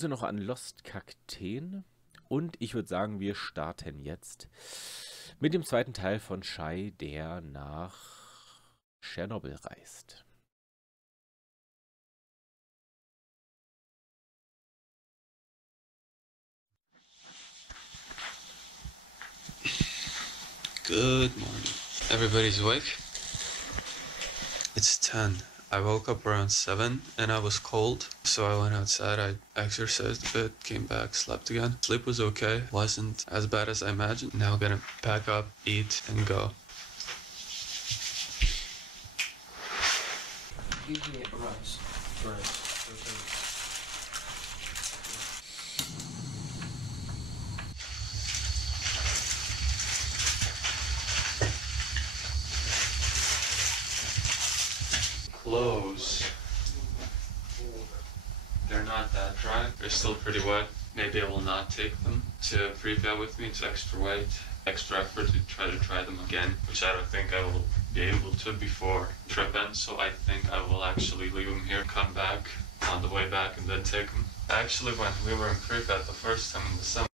sind noch an Lost Kakteen. Und ich würde sagen, wir starten jetzt mit dem zweiten Teil von Shai, der nach Tschernobyl reist. Good morning. Everybody's awake? It's 10. I woke up around 7 and I was cold, so I went outside, I exercised a bit, came back, slept again. Sleep was okay, wasn't as bad as I imagined. Now I'm gonna pack up, eat, and go. Give me rice. Clothes. They're not that dry. They're still pretty wet. Maybe I will not take them to Pripyat with me. It's extra weight, extra effort to try to dry them again, which I don't think I will be able to before trip ends. So I think I will actually leave them here, come back on the way back, and then take them. Actually, when we were in Pripyat the first time in the summer,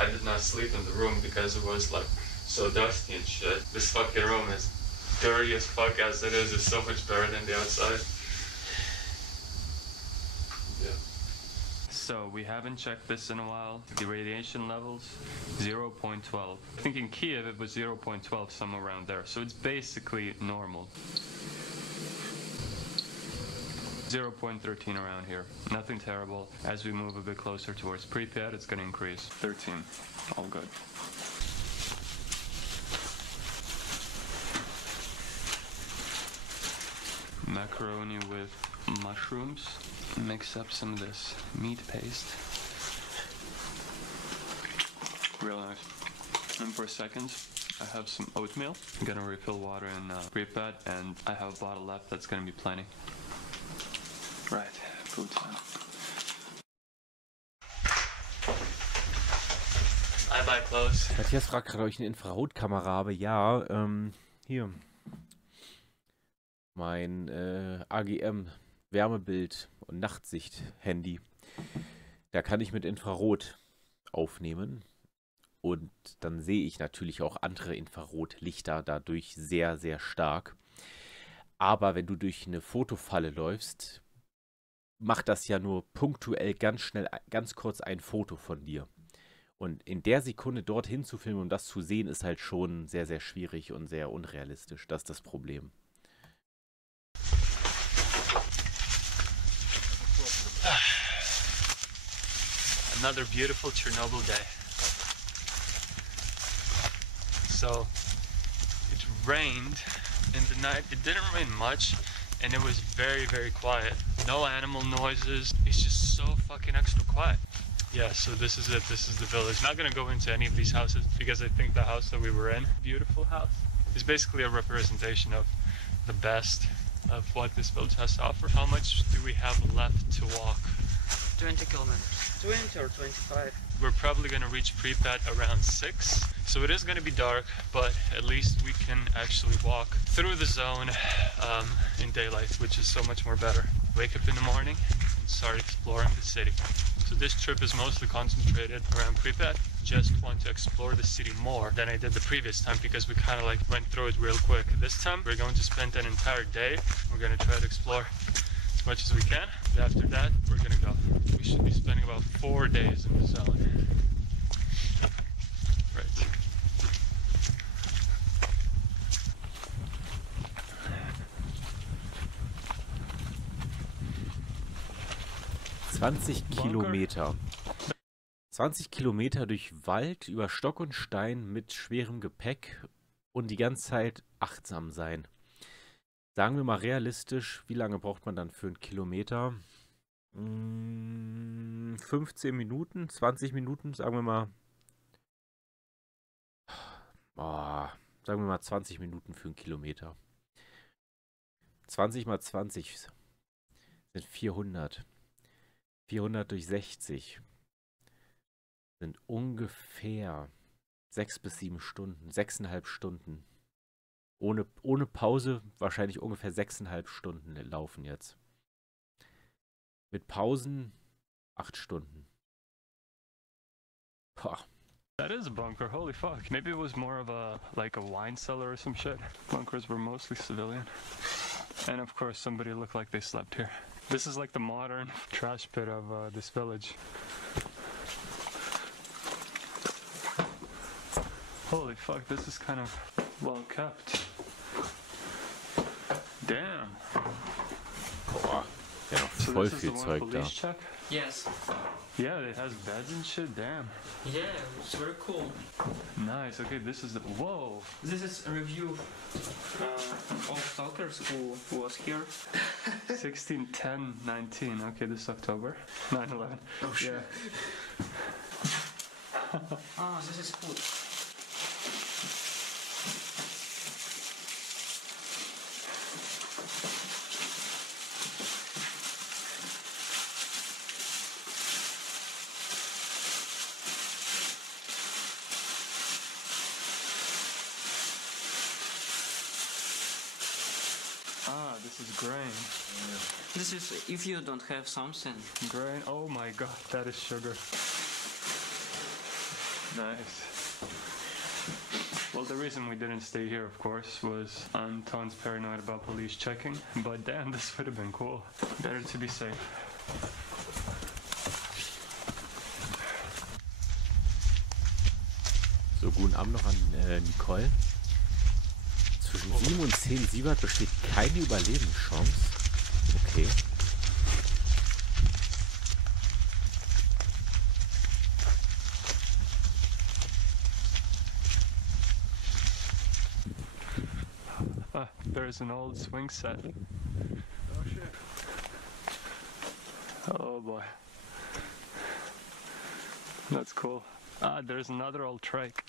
I did not sleep in the room because it was like so dusty and shit. This fucking room is dirty as fuck as it is. It's so much better than the outside. Yeah. So we haven't checked this in a while. The radiation levels, 0.12. I think in Kiev it was 0.12, somewhere around there. So it's basically normal. 0.13 around here. Nothing terrible. As we move a bit closer towards Pripyat, it's going to increase. 13. All good. Macaroni with mushrooms. Mix up some of this meat paste. Real nice. And for seconds, I have some oatmeal. I'm going to refill water in Pripyat, and I have a bottle left that's going to be plenty. Right, food time. I buy clothes. Matthias fragt gerade, ob ich eine Infrarotkamera habe. Ja, hier. Mein AGM Wärmebild und Nachtsicht-Handy. Da kann ich mit Infrarot aufnehmen. Und dann sehe ich natürlich auch andere Infrarotlichter dadurch sehr, sehr stark. Aber wenn du durch eine Fotofalle läufst, macht das ja nur punktuell ganz schnell, ganz kurz ein Foto von dir. Und in der Sekunde dorthin zu filmen und das zu sehen, ist halt schon sehr, sehr schwierig und sehr unrealistisch. Das ist das Problem. Another beautiful Chernobyl day. So, it rained in the night. It didn't rain much. And it was very, very quiet. No animal noises. It's just so fucking extra quiet. Yeah, so this is it. This is the village. Not gonna go into any of these houses because I think the house that we were in, beautiful house, is basically a representation of the best of what this village has to offer. How much do we have left to walk? 20 kilometers. 20 or 25. We're probably gonna reach Pripyat around 6. So it is gonna be dark, but at least we can actually walk through the zone in daylight, which is so much more better. Wake up in the morning and start exploring the city. So this trip is mostly concentrated around Pripyat. Just want to explore the city more than I did the previous time because we kind of like went through it real quick. This time we're going to spend an entire day. We're going to try to explore as much as we can. After that, we're going to go. We should be spending about 4 days in the zone. Right. 20 Kilometer. 20 Kilometer durch Wald, über Stock und Stein mit schwerem Gepäck und die ganze Zeit achtsam sein. Sagen wir mal realistisch, wie lange braucht man dann für einen Kilometer? 15 Minuten, 20 Minuten, sagen wir mal. Sagen wir mal 20 Minuten für einen Kilometer. 20 mal 20 sind 400. 400 durch 60 sind ungefähr 6 bis 7 Stunden, 6,5 Stunden. Ohne Pause wahrscheinlich ungefähr 6,5 Stunden laufen jetzt. Mit Pausen 8 Stunden. Boah. That is a bunker, holy fuck. Maybe it was more of a, like a wine cellar or some shit. Bunkers were mostly civilian. And of course somebody looked like they slept here. This is like the modern trash pit of this village. Holy fuck, this is kind of well kept. Damn. Boah. Ja, noch So voll this is viel the one Zeug da. police check? Yes. Yeah, it has beds and shit, damn. Yeah, it's very cool. Nice, okay, this is the, whoa. This is a review of stalkers who was here. 16/10/19, okay, this is October. 9/11. Oh shit. Yeah. Ah, this is food. Ah, this is grain. This is if you don't have something. Grain, oh my god, that is sugar. Nice. Well, the reason we didn't stay here, of course, was Anton's paranoid about police checking. But damn, this would have been cool. Better to be safe. So, guten Abend noch an Nicole. Zwischen 7 und 10 Sievert besteht keine Überlebenschance. Okay. Ah, there's an old swing set. Oh shit. Oh boy. That's cool. Ah, there's another old trike.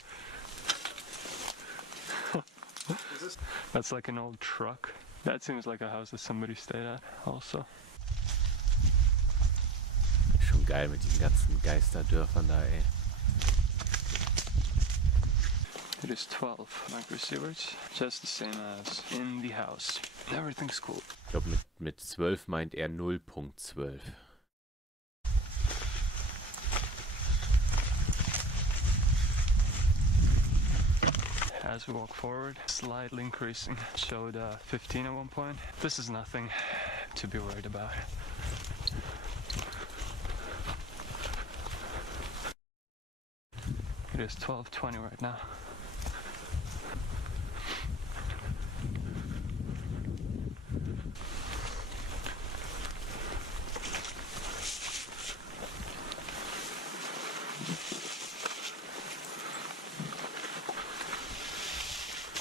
Is this? That's like an old truck. That seems like a house that somebody stayed at also. Schon geil mit diesen ganzen Geisterdörfern da, ey. It is 12 microsieverts, just the same as in the house. Everything's cool. Ich glaube, mit 12 meint er 0.12. As we walk forward, slightly increasing. Showed 15 at one point. This is nothing to be worried about. It is 12:20 right now.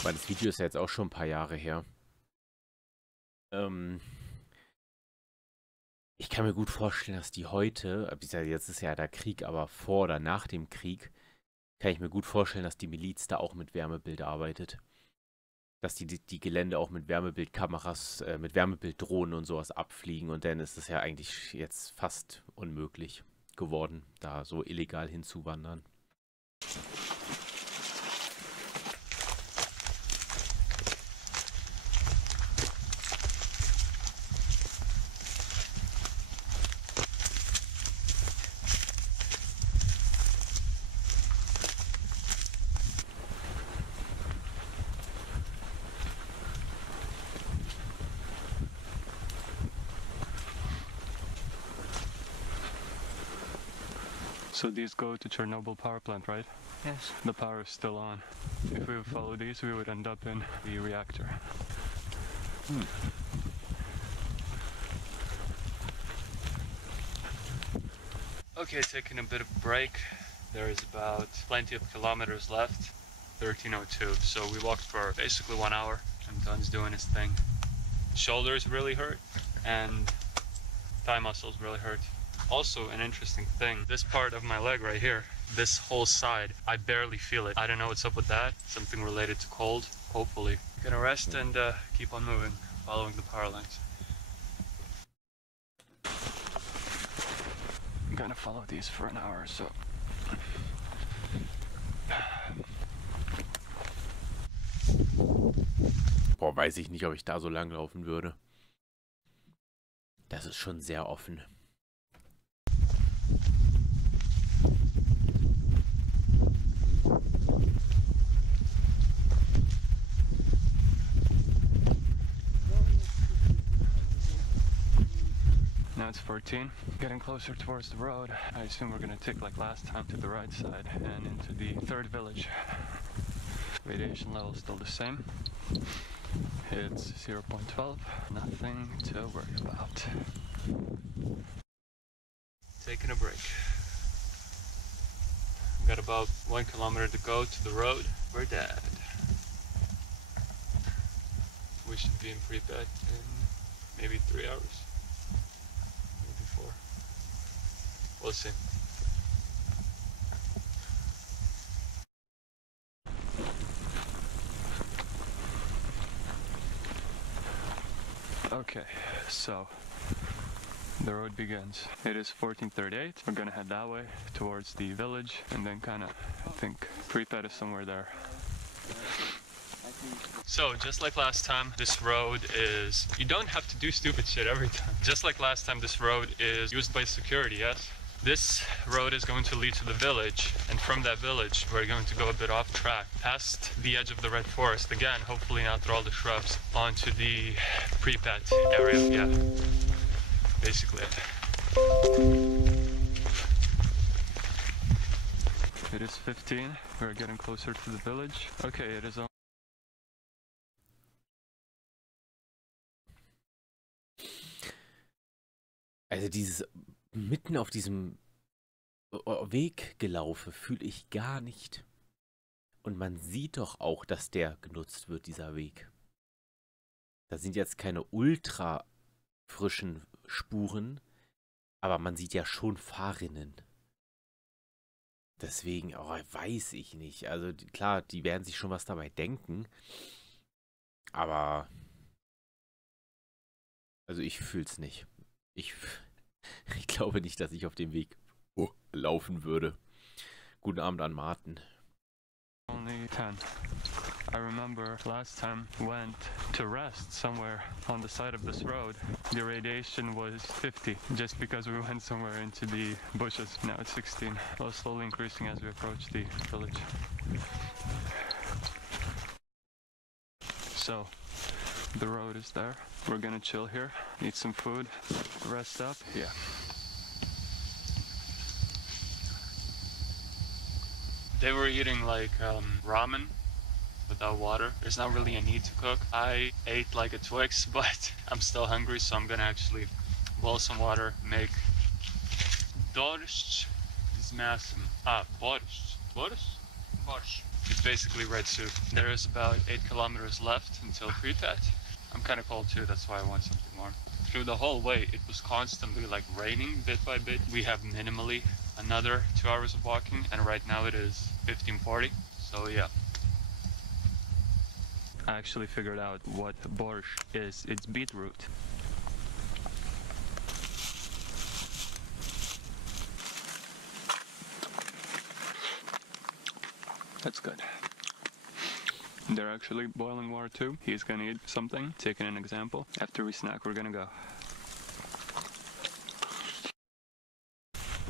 Weil das Video ist ja jetzt auch schon ein paar Jahre her. Ich kann mir gut vorstellen, dass die heute, jetzt ist ja der Krieg, aber vor oder nach dem Krieg, kann ich mir gut vorstellen, dass die Miliz da auch mit Wärmebild arbeitet. Dass die Gelände auch mit Wärmebildkameras, mit Wärmebilddrohnen und sowas abfliegen. Und dann ist es ja eigentlich jetzt fast unmöglich geworden, da so illegal hinzuwandern. So these go to Chernobyl power plant, right? Yes. The power is still on. If we would follow these, we would end up in the reactor. Okay, taking a bit of break. There is about plenty of kilometers left. 13:02. So we walked for basically 1 hour. And Don's doing his thing. Shoulders really hurt, and thigh muscles really hurt. Also, an interesting thing, this part of my leg right here, this whole side, I barely feel it. I don't know what's up with that. Something related to cold, hopefully. Gonna rest and keep on moving, following the power lines. I'm gonna follow these for an hour or so. weiß ich nicht, ob ich da so lang laufen würde. Das ist schon sehr offen. Now it's 14, getting closer towards the road. I assume we're gonna take, like last time, to the right side and into the third village. Radiation level is still the same. It's 0.12, nothing to worry about. Taking a break. Got about 1 kilometer to go to the road. We're dead. We should be in Pripyat in maybe 3 hours. Maybe 4. We'll see. Okay, so the road begins. It is 14:38. We're gonna head that way towards the village and then kind of, I think, Pripyat is somewhere there. So, just like last time, this road is... You don't have to do stupid shit every time. Just like last time, this road is used by security, yes? This road is going to lead to the village, and from that village, we're going to go a bit off track, past the edge of the Red Forest, again, hopefully not through all the shrubs, onto the Pripyat area, yeah. Basically it. It is 15, we're getting closer to the village. Okay, it is on. Also dieses mitten auf diesem Weg gelaufen fühle ich gar nicht. Und man sieht doch auch, dass der genutzt wird, dieser Weg. Da sind jetzt keine ultra frischen Spuren, aber man sieht ja schon Fahrrinnen. Deswegen, weiß ich nicht. Also klar, die werden sich schon was dabei denken, aber also ich fühle es nicht. Ich glaube nicht, dass ich auf dem Weg laufen würde. Guten Abend an Martin. Only 10. I remember last time went to rest somewhere on the side of this road. The radiation was 50 just because we went somewhere into the bushes. Now it's 16. Well, slowly increasing as we approach the village. So, the road is there. We're gonna chill here, eat some food, rest up. Yeah. They were eating like ramen without water. There's not really a need to cook. I ate like a Twix, but I'm still hungry, so I'm gonna actually boil some water, make borscht z mięsem. Borscht. Borscht? Borscht. It's basically red soup. There is about 8 kilometers left until Pripyat. I'm kind of cold too, that's why I want something warm. Through the whole way, it was constantly like raining bit by bit. We have minimally another 2 hours of walking, and right now it is 15:40, so yeah. I actually figured out what borscht is. It's beetroot. That's good. They're actually boiling water too. He's gonna eat something, taking an example. After we snack, we're gonna go.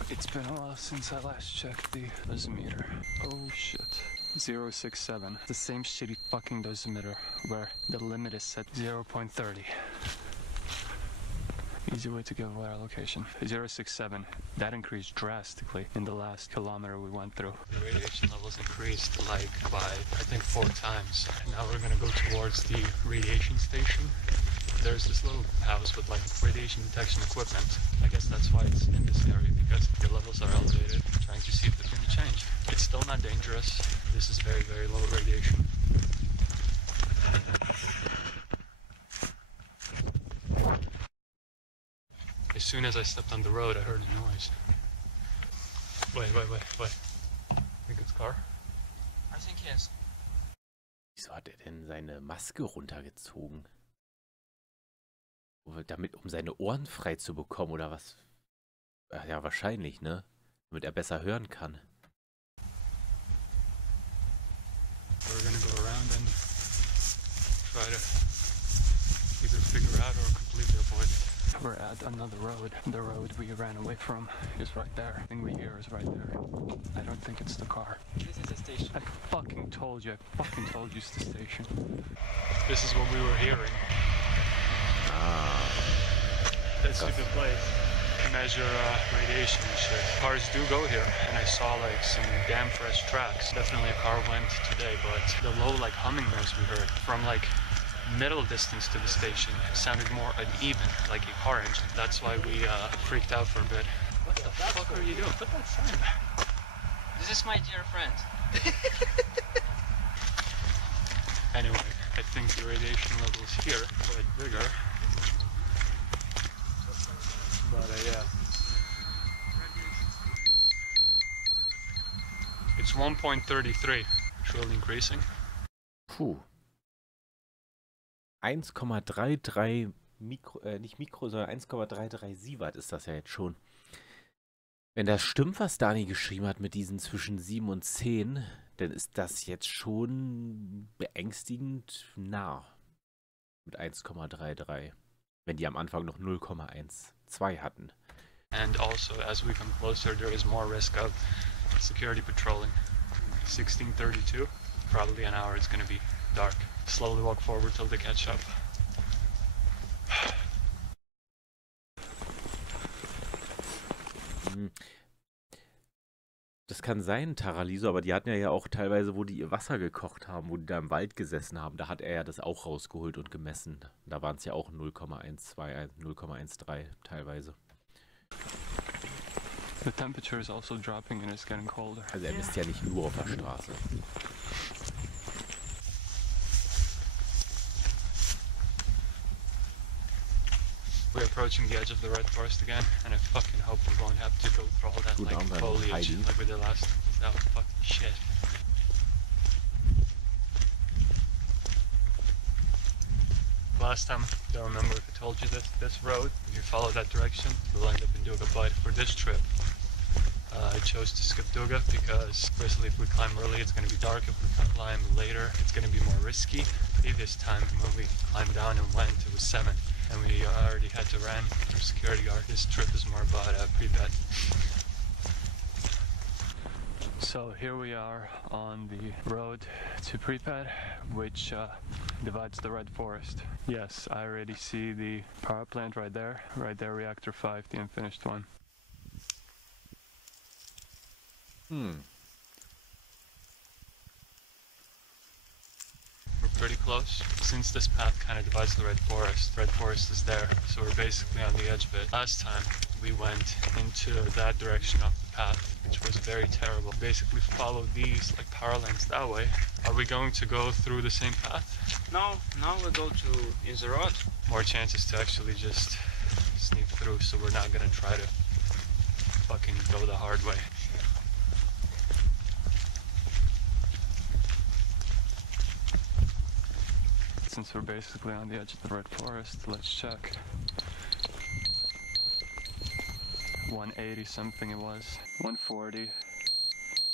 It's been a while since I last checked the dosimeter. Oh shit. 0.67. The same shitty fucking dosimeter where the limit is set 0.30. Easy way to give away our location. 0.67. That increased drastically in the last kilometer we went through. The radiation levels increased like by, I think, 4 times. Now we're gonna go towards the radiation station. There's this little house with like radiation detection equipment. I guess that's why it's in this area, because the levels are elevated. Trying to see if they're gonna change. It's still not dangerous. This is very, very low radiation. As soon as I stepped on the road, I heard a noise. Wait. Think it's a car? I think yes. Wieso hat er denn seine Maske runtergezogen? Damit, um seine Ohren frei zu bekommen, oder was? Ach ja, wahrscheinlich, ne? Damit er besser hören kann. We're gonna go around and try to either figure out or completely avoid it. We're at another road. The road we ran away from is right there. The thing we hear is right there. I don't think it's the car. This is the station. I fucking told you. I fucking told you it's the station. This is what we were hearing. That stupid place. Measure radiation and shit. Cars do go here, and I saw like some damn fresh tracks. Definitely a car went today, but the low like humming noise we heard from like middle distance to the station sounded more uneven, like a car engine. That's why we freaked out for a bit. What the fuck are you doing? Put that sign back. This is my dear friend. Anyway, I think the radiation level is here, quite bigger. But yeah. It's 1.33, surely increasing. Puh. 1,33 nicht Mikro, sondern 1,33 Sievert ist das ja jetzt schon. Wenn das stimmt, was Dani geschrieben hat mit diesen zwischen 7 und 10, dann ist das jetzt schon beängstigend nah mit 1,33. Wenn die am Anfang noch 0,12 hatten. And also, as we come closer, there is more risk of security patrolling. 16:32, probably an hour, it's gonna be dark. Slowly walk forward till they catch up. Das kann sein, Taraliso, aber die hatten ja auch teilweise, wo die ihr Wasser gekocht haben, wo die da im Wald gesessen haben, da hat er ja das auch rausgeholt und gemessen. Da waren es ja auch 0,12, 0,13 teilweise. The temperature is also dropping and it's getting colder. Also er misst ja nicht nur auf der Straße. We're approaching the edge of the red forest again, and I fucking hope we won't have to go through all that Gut, like Armband, foliage Heidi. like we did last time. That was fucking shit. Last time, don't remember if I told you this road, if you follow that direction, you'll end up in Duga. But for this trip, I chose to skip Duga because basically if we climb early, it's going to be dark. If we climb later, it's going to be more risky. Previous time when we climbed down and went, it was 7. And we already had to run from security guard. This trip is more about Pripyat. So here we are on the road to Pripyat, which divides the red forest. Yes, I already see the power plant right there, reactor 5, the unfinished one. We're pretty close. Since this path kind of divides the red forest is there, so we're basically on the edge of it. Last time we went into that direction off the path, which was very terrible. Basically followed these like power lines that way. Are we going to go through the same path? No, now we go to Izerot. More chances to actually just sneak through, so we're not gonna try to fucking go the hard way. Since we're basically on the edge of the red forest, let's check. 180 something it was, 140,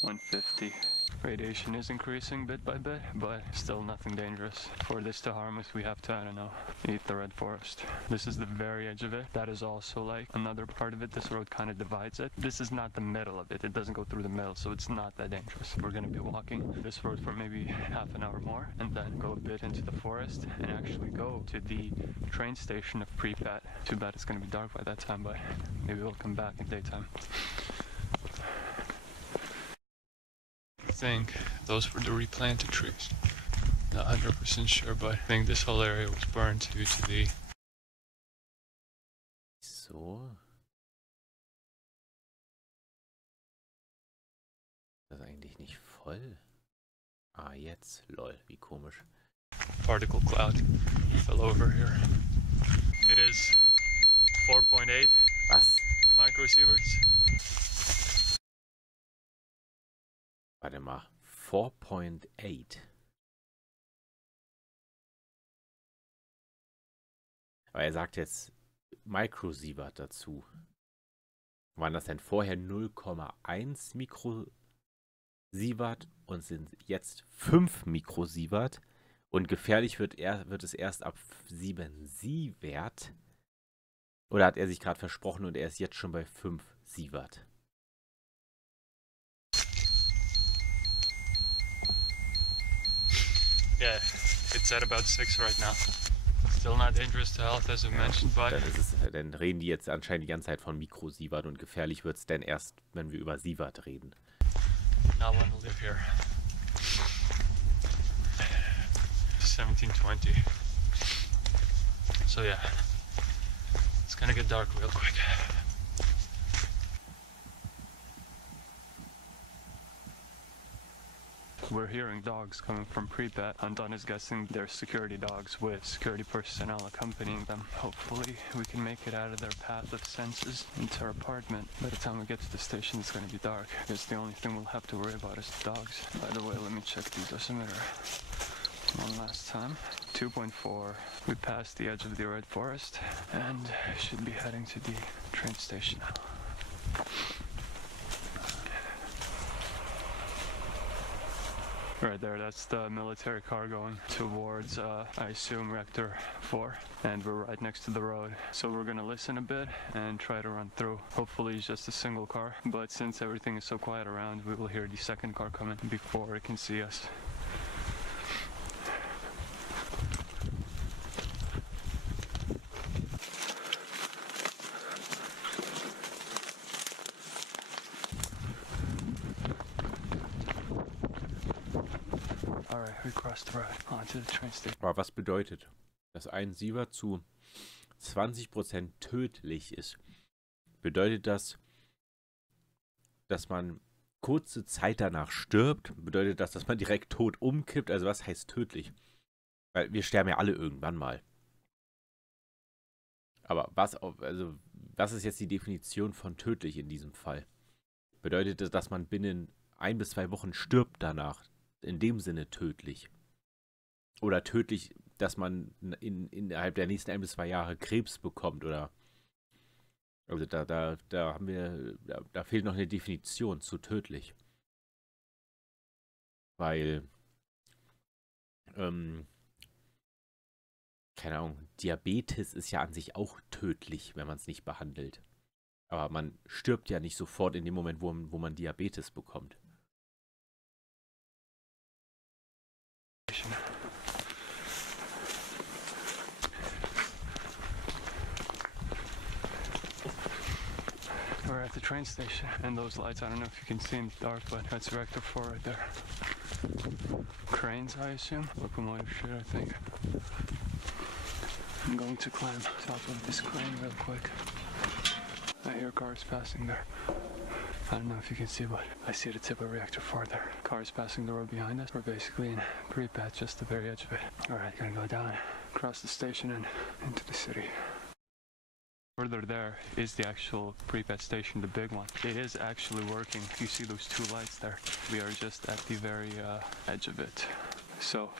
150. Radiation is increasing bit by bit, but still nothing dangerous. For this to harm us, we have to, I don't know, eat the red forest. This is the very edge of it. That is also like another part of it. This road kind of divides it. This is not the middle of it. It doesn't go through the middle, so it's not that dangerous. We're gonna be walking this road for maybe half an hour more, and then go a bit into the forest and actually go to the train station of Pripyat. Too bad it's gonna be dark by that time, but maybe we'll come back in daytime. I think those were the replanted trees. Not 100% sure, but I think this whole area was burned due to the... So. Das ist eigentlich nicht voll. Ah, jetzt. Lol, wie komisch. particle cloud fell over here. It is 4.8 Was? microsieverts. Warte mal. 4.8. Aber er sagt jetzt Microsievert dazu. Waren das denn vorher 0,1 Mikrosievert und sind jetzt 5 Mikrosievert? Und gefährlich wird es erst ab 7 Sievert. Oder hat er sich gerade versprochen und er ist jetzt schon bei 5 Sievert? Yeah, it's at about 6 right now. Still not dangerous to health as I mentioned, but Dann reden die jetzt anscheinend die ganze Zeit von Mikrosievert und gefährlich wird es dann erst, wenn wir über Sievert reden. not want to live here. 1720. So yeah, it's gonna get dark real quick. We're hearing dogs coming from Pripyat. Anton is guessing they're security dogs with security personnel accompanying them. Hopefully we can make it out of their path of senses into our apartment. By the time we get to the station it's gonna be dark. Because the only thing we'll have to worry about is the dogs. By the way, let me check the dosimeter one last time. 2.4. We passed the edge of the red forest and should be heading to the train station now. Right there, that's the military car going towards, I assume, Reactor 4. And we're right next to the road. So we're gonna listen a bit and try to run through. Hopefully it's just a single car. But since everything is so quiet around, we will hear the second car coming before it can see us. Alright, we crossed the road onto the train station. Aber was bedeutet, dass ein Sievert zu 20% tödlich ist? Bedeutet das, dass man kurze Zeit danach stirbt? Bedeutet das, dass man direkt tot umkippt? Also was heißt tödlich? Weil wir sterben ja alle irgendwann mal. Aber was ist jetzt die Definition von tödlich in diesem Fall? Bedeutet das, dass man binnen 1 bis 2 Wochen stirbt danach? In dem Sinne tödlich. Oder tödlich, dass man innerhalb der nächsten 1 bis 2 Jahre Krebs bekommt, oder? Also da fehlt noch eine Definition zu tödlich. Weil, keine Ahnung, Diabetes ist ja an sich auch tödlich, wenn man es nicht behandelt. Aber man stirbt ja nicht sofort in dem Moment, wo man Diabetes bekommt. We're at the train station, and those lights, I don't know if you can see in the dark, but that's Reactor 4 right there. Cranes, I assume. Locomotive shit, I think. I'm going to climb top of this crane real quick. I hear cars passing there. I don't know if you can see, but I see the tip of Reactor 4 there. Cars passing the road behind us. We're basically in Pripyat, just the very edge of it. Alright, gonna go down, across the station and into the city. Further there is the actual Pripyat station, the big one. It is actually working. You see those 2 lights there? We are just at the very edge of it. So,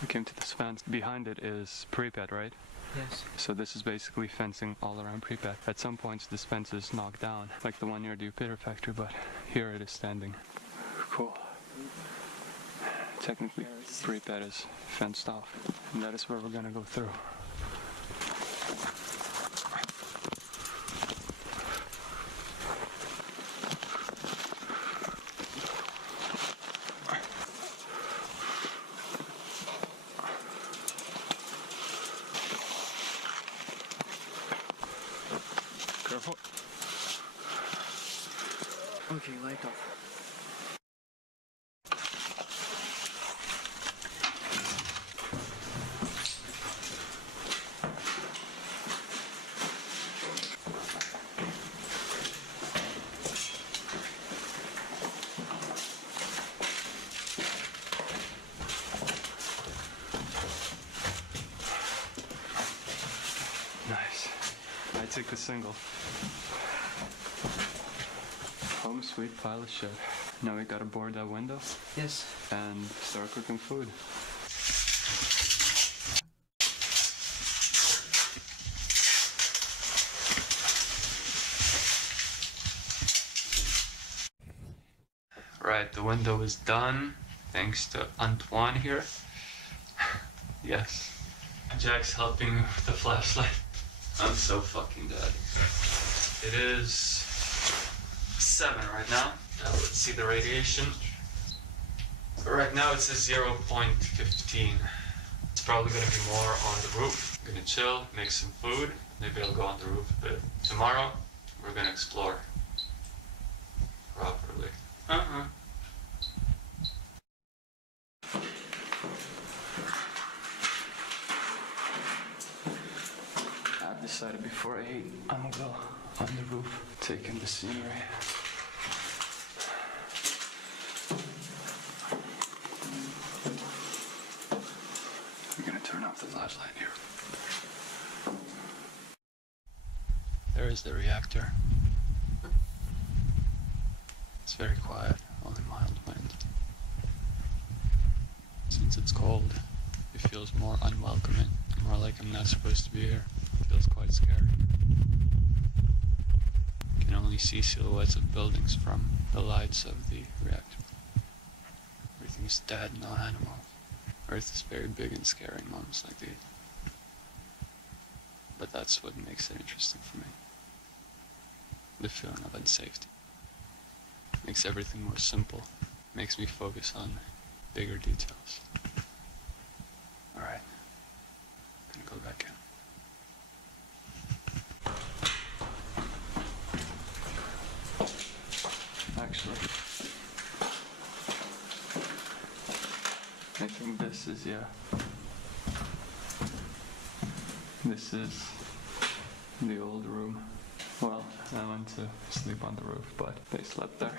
we came to this fence. Behind it is Pripyat, right? Yes. So this is basically fencing all around Pripyat. At some points this fence is knocked down, like the one near the Jupiter factory, but here it is standing. Cool. Technically, Pripyat is fenced off, and that is where we're gonna go through. Careful. Okay, light off. Nice. I took the single. Home sweet pile of shit. Now we gotta board that window Yes. and start cooking food. Right, the window is done, thanks to Antoine here. Yes. Jack's helping me with the flashlight. I'm so fucking dead. It is 7 right now. Now let's see the radiation. Right now it says 0.15. It's probably gonna be more on the roof. I'm gonna chill, make some food. Maybe I'll go on the roof a bit. Tomorrow, we're gonna explore properly. I've decided before I eat, I'm gonna go on the roof, take in the scenery. I'm gonna turn off the flashlight here. There is the reactor. It's very quiet, only mild wind. Since it's cold, it feels more unwelcoming, more like I'm not supposed to be here. It feels quite scary. You can only see silhouettes of buildings from the lights of the reactor. Everything is dead, no animals. Earth is very big and scary in moments like these. But that's what makes it interesting for me. The feeling of unsafety. Makes everything more simple. Makes me focus on bigger details. Alright. Gonna go back in. Actually, I think this is, yeah. This is the old room. Well, I went to sleep on the roof, but they slept there.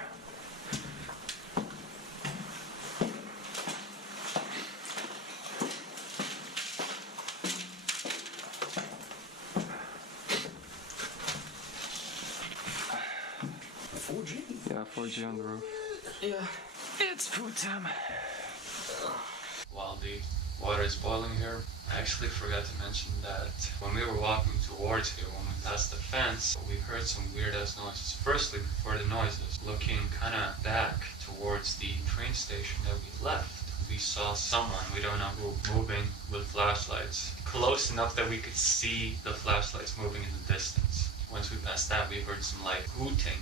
Yeah, 4G on the roof. Yeah. It's food time. While the water is boiling here, I actually forgot to mention that when we were walking towards here, when we passed the fence, we heard some weird ass noises. Firstly, before the noises, looking kind of back towards the train station that we left, we saw someone, we don't know who, moving with flashlights. Close enough that we could see the flashlights moving in the distance. Once we passed that, we heard some like hooting.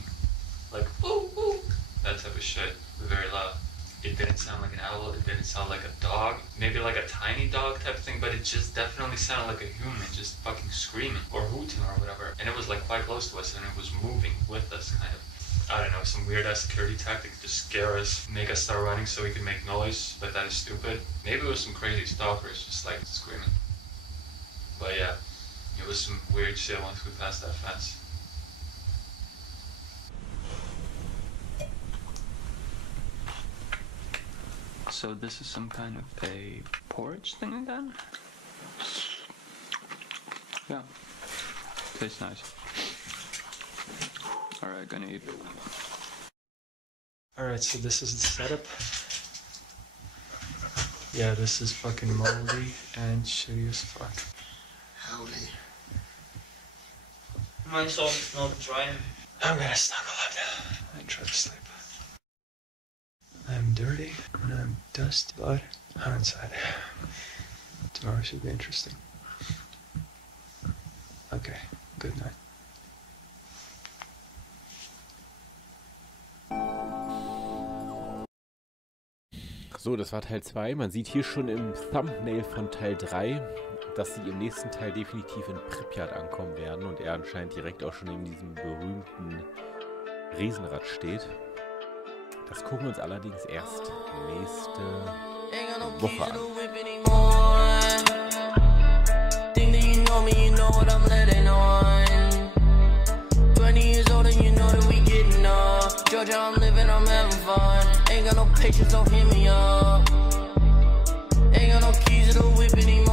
Like, ooh, ooh, that type of shit, very loud. It didn't sound like an owl, it didn't sound like a dog, maybe like a tiny dog type thing, but it just definitely sounded like a human just fucking screaming or hooting or whatever. And it was like quite close to us and it was moving with us kind of. I don't know, some weird ass security tactic to scare us, make us start running so we can make noise, but that is stupid. Maybe it was some crazy stalkers just like screaming. But yeah, it was some weird shit once we passed that fence. So this is some kind of a porridge thing again? Yeah, tastes nice. Alright, gonna eat. Alright, so this is the setup. Yeah, this is fucking moldy and shitty as fuck. Howdy. My soul's not dry. I'm gonna snuggle up now and try to sleep. I'm dirty and I'm dusty, but I'm inside. Tomorrow should be interesting. Okay, good night. So, das war Teil 2. Man sieht hier schon im Thumbnail von Teil 3, dass sie im nächsten Teil definitiv in Pripyat ankommen werden und er anscheinend direkt auch schon in diesem berühmten Riesenrad steht. Das gucken wir uns allerdings erst nächste Woche an. Georgia, I'm living, I'm having fun. Ain't got no patience, don't hit me up. Ain't got no keys to the whip anymore.